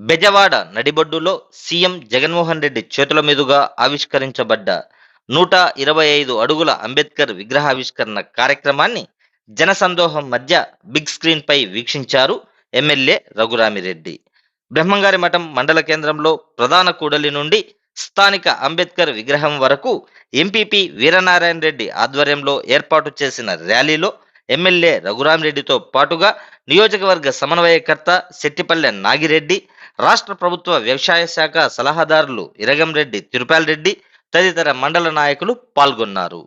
బెజవాడ నడిబొడ్డులో సీఎం జగన్మోహన్ రెడ్డి చేతుల మీదుగా ఆవిష్కరించబడ్డ నూట ఇరవై ఐదు అడుగుల అంబేద్కర్ విగ్రహావిష్కరణ కార్యక్రమాన్ని జనసందోహం మధ్య బిగ్ స్క్రీన్ పై వీక్షించారు ఎమ్మెల్యే రఘురామిరెడ్డి బ్రహ్మంగారి మఠం మండల కేంద్రంలో ప్రధాన కూడలి నుండి స్థానిక అంబేద్కర్ విగ్రహం వరకు ఎంపీపీ వీరనారాయణ రెడ్డి ఆధ్వర్యంలో ఏర్పాటు చేసిన ర్యాలీలో ఎమ్మెల్యే రఘురామిరెడ్డితో పాటుగా నియోజకవర్గ సమన్వయకర్త శెట్టిపల్లె నాగిరెడ్డి రాష్ట్ర ప్రభుత్వ వ్యవసాయ శాఖ సలహాదారులు ఇరగంరెడ్డి తిరుపాలరెడ్డి తదితర మండల నాయకులు పాల్గొన్నారు.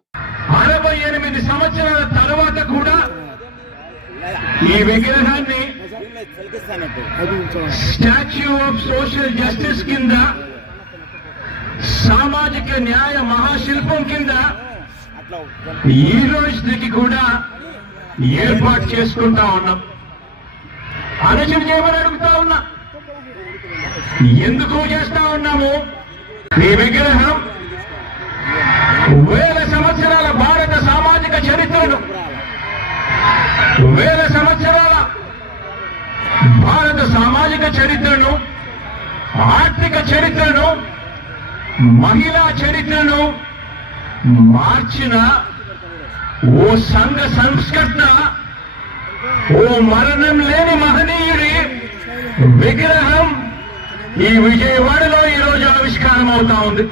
అరవై ఎనిమిది సంవత్సరాల తర్వాత కూడా ఈ విగ్రహాన్ని స్టాచ్యూ ఆఫ్ సోషల్ జస్టిస్ కింద సామాజిక న్యాయ మహాశిల్పం కింద ఈ రోజుకి కూడా ఏర్పాటు చేసుకుంటా ఉన్నాం. అనుచరు చేయమని అడుగుతా ఉన్నా. ఎందుకు చేస్తా ఉన్నాము? ఈ విగ్రహం వేల సంవత్సరాల భారత సామాజిక చరిత్రను వేల సంవత్సరాల భారత సామాజిక చరిత్రను ఆర్థిక చరిత్రను మహిళా చరిత్రను మార్చిన ఓ సంఘ సంస్కర్త ఓ మరణం లేని మహనీయుడి విగ్రహం ఈ విజయవాడలో ఈ రోజు ఆవిష్కారం అవుతా ఉంది.